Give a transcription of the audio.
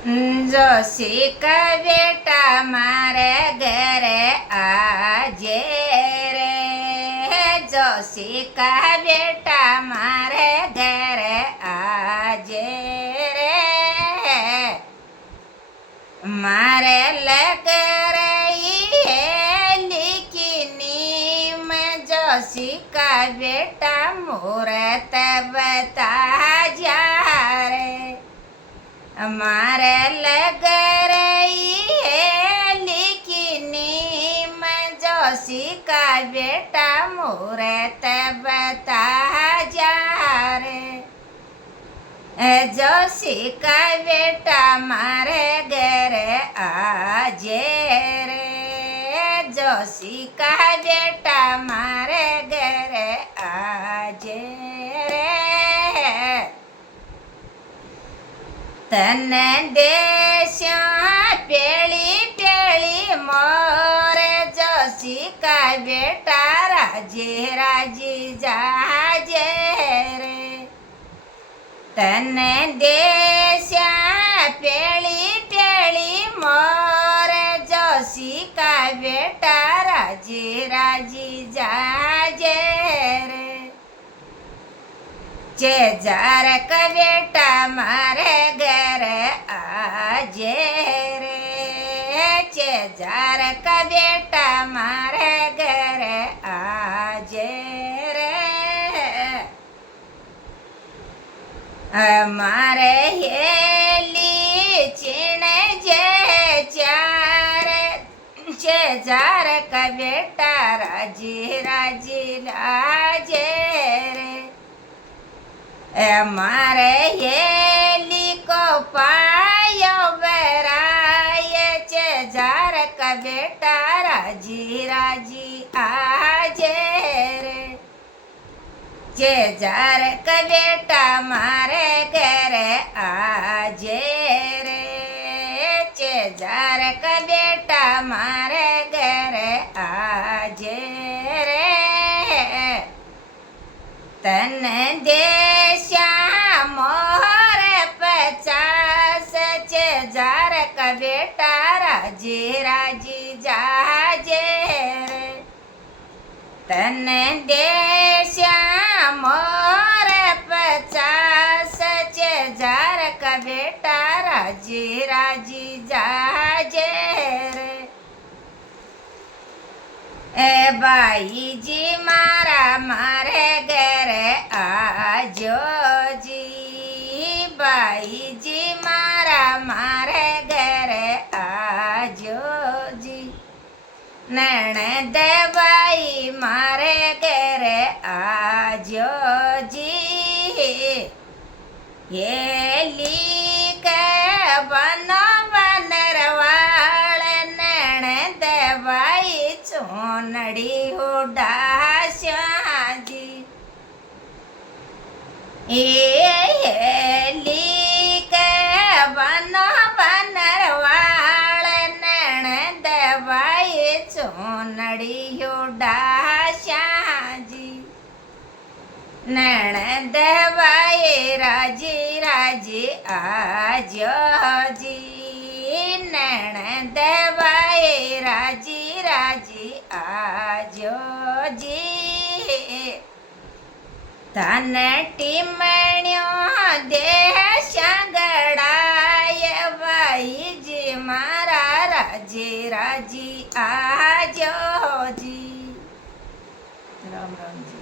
जोशी का बेटा मारे घरे आजे रे। जोशी का बेटा मारे घरे आजे रे। मारे लग रही है लिखनी में जोशी का बेटा मुहूर्त बता जा रे। मारे लग रही है लिखनी में जोशी का बेटा मुहूर्त बता जा रे। जोशी का बेटा मारे घरे आजे रे। जोशी का बेटा मारे घरे आजे रे। तन देशा पेली पेली मोरे जोशी का बेटा राजी राजी जाजे रे। तन देशा पेली पेली मोरे जोशी का बेटा राजी राजी जाजे रे। जार का बेटा मारे घरे आजे रे। जार का बेटा मारे घरे आजे रे। मारे हेली चिण जे चार जार का बेटा राजी राजी लाजे रे। मारे हेली को पायो बराय जार का बेटा राजी राजी आजे रे। जार का बेटा मारे घरे आजे रे। जार का बेटा मारे घरे आजे रे। तन देशा मोहर 50 जार का बेटा राजी राजी जाजे रे। तन देशा मोर 50 जार का बेटा राजी राजी जाजे रे। ए बाई जी मारा मारे घरे आजो जी। बाई जी मारा मारे घरे आजो जी। ननद बाई मारे घरे आजो जी। ये लीक बनो बनरवाल ननद बाई चोनड़ी उड़ास्या जी। ये लीक बनो बनरवाल ननद बाई चोनड़ी उड़ास्या जी। ननद बाई राजी राजी आजो जी। ननद बाई राजी राजी आजो जी। तन टिमण्यो देह गड़ाय बाई जी मारा राजी राजी आजो जी। राम राम जी।